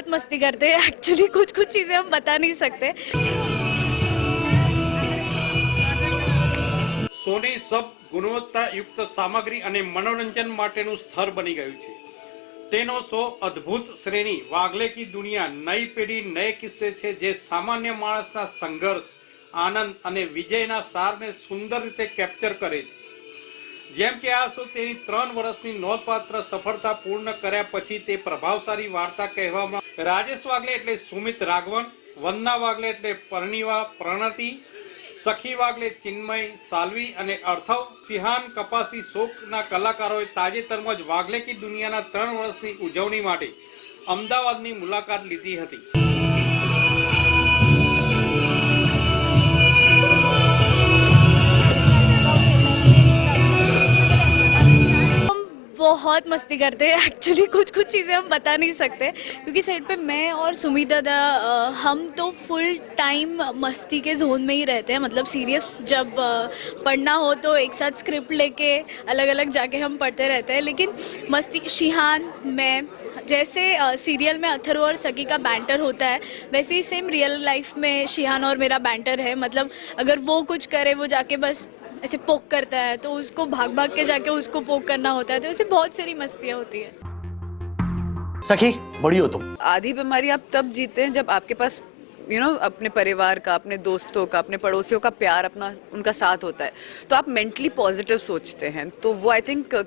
बहुत मस्ती करते हैं एक्चुअली, कुछ कुछ चीज़ें हम बता नहीं सकते। સોની સબ ગુણવત્તાયુક્ત સામગ્રી અને મનોરંજન માટેનું સ્થળ બની ગયું છે। તેનો શો અદ્ભુત શ્રેણી વાગલે કી દુનિયા નઈ પેઢી નए કિસ્સે છે જે સામાન્ય માણસના સંઘર્ષ આનંદ અને વિજયના સારને સુંદર રીતે કેપ્ચર કરે છે। જેમ કે આ શો તેની 3 વર્ષની નોંધપાત્ર સફળતા પૂર્ણ કર્યા પછી તે પ્રભાવશાળી વાર્તા કહેવામાં રાજેશ વાગલે એટલે સુમિત રાઘવન, વંદના વાગલે એટલે પરણીવા પ્રણતિ, સખી વાગલે ચિન્મય, સાલ્વી અને અર્થવ, સિહાન કપાસી શોકના કલાકારોએ તાજેતરમાં જ વાગલે કી દુનિયાના 3 વર્ષની ઉજવણી માટે અમદાવાદની મુલાકાત લીધી હતી। बहुत मस्ती करते हैं एक्चुअली, कुछ कुछ चीज़ें हम बता नहीं सकते क्योंकि सेट पे मैं और सुमित दादा हम तो फुल टाइम मस्ती के जोन में ही रहते हैं। मतलब सीरियस जब पढ़ना हो तो एक साथ स्क्रिप्ट लेके अलग अलग जाके हम पढ़ते रहते हैं, लेकिन मस्ती शिहान मैं जैसे सीरियल में अथर्व और सकी का बैंटर होता है वैसे ही सेम रियल लाइफ में शिहान और मेरा बैंटर है। मतलब अगर वो कुछ करे, वो जाके बस ऐसे पोक करता है तो उसको भाग भाग के जाके उसको पोक करना होता है, तो ऐसे बहुत सारी मस्तियाँ होती है। सखी बड़ी हो तुम। आधी बीमारी आप तब जीते हैं जब आपके पास अपने परिवार का, अपने दोस्तों का, अपने पड़ोसियों का प्यार, अपना उनका साथ होता है, तो आप मेंटली पॉजिटिव सोचते हैं। तो वो आई थिंक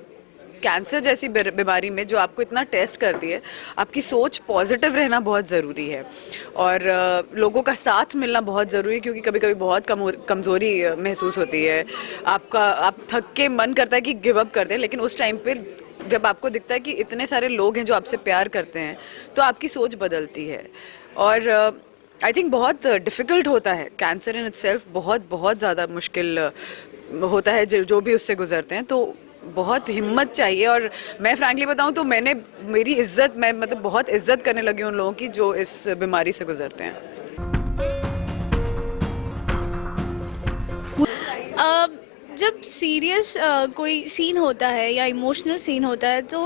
कैंसर जैसी बीमारी में जो आपको इतना टेस्ट करती है, आपकी सोच पॉजिटिव रहना बहुत ज़रूरी है और लोगों का साथ मिलना बहुत ज़रूरी है, क्योंकि कभी कभी बहुत कमज़ोरी महसूस होती है। आप थक के मन करता है कि गिव अप कर दें, लेकिन उस टाइम पे जब आपको दिखता है कि इतने सारे लोग हैं जो आपसे प्यार करते हैं, तो आपकी सोच बदलती है। और आई थिंक बहुत डिफ़िकल्ट होता है कैंसर इन इटसेल्फ, बहुत बहुत ज़्यादा मुश्किल होता है जो भी उससे गुजरते हैं। तो बहुत हिम्मत चाहिए। और मैं फ्रैंकली बताऊं तो मेरी इज्जत, मैं मतलब बहुत इज्जत करने लगी उन लोगों की जो इस बीमारी से गुजरते हैं। जब सीरियस कोई सीन होता है या इमोशनल सीन होता है तो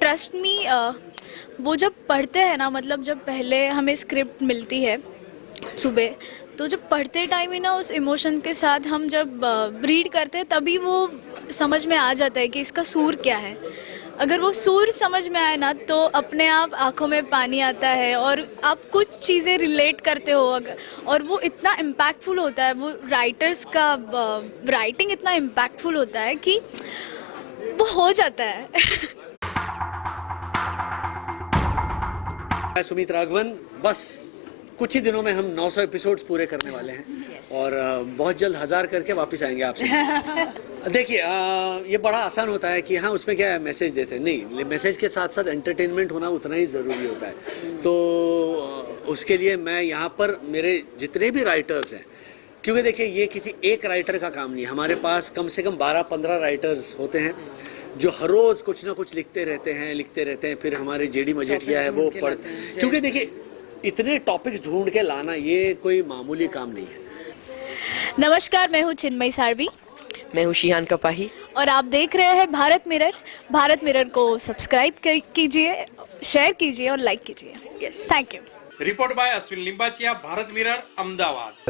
ट्रस्ट मी वो जब पढ़ते हैं ना, मतलब जब पहले हमें स्क्रिप्ट मिलती है सुबह, तो जब पढ़ते टाइम ही ना उस इमोशन के साथ हम जब रीड करते हैं तभी वो समझ में आ जाता है कि इसका सूर क्या है। अगर वो सूर समझ में आए ना तो अपने आप आँखों में पानी आता है और आप कुछ चीज़ें रिलेट करते हो। और वो इतना इम्पैक्टफुल होता है, वो राइटर्स का राइटिंग इतना इम्पैक्टफुल होता है कि वो हो जाता है। मैं सुमित राघवन, बस कुछ ही दिनों में हम 900 एपिसोड्स पूरे करने वाले हैं। और बहुत जल्द 1000 करके वापस आएंगे आपसे। देखिए ये बड़ा आसान होता है कि हाँ उसमें क्या है, मैसेज देते हैं, नहीं, मैसेज के साथ साथ एंटरटेनमेंट होना उतना ही ज़रूरी होता है। तो उसके लिए मैं यहाँ पर मेरे जितने भी राइटर्स हैं, क्योंकि देखिए ये किसी एक राइटर का काम नहीं है, हमारे पास कम से कम 12-15 राइटर्स होते हैं जो हर रोज़ कुछ ना कुछ लिखते रहते हैं। फिर हमारे जेडी मजेठिया है वो पढ़, क्योंकि देखिए इतने टॉपिक्स ढूंढ के लाना ये कोई मामूली काम नहीं है। नमस्कार, मैं हूँ चिन्मय साळवी। मैं हूँ शिहान कपाही और आप देख रहे हैं भारत मिरर। भारत मिरर को सब्सक्राइब कीजिए, शेयर कीजिए और लाइक कीजिए। Thank you. Report by Ashwin Limbachiya, Bharat mirror, Ahmedabad.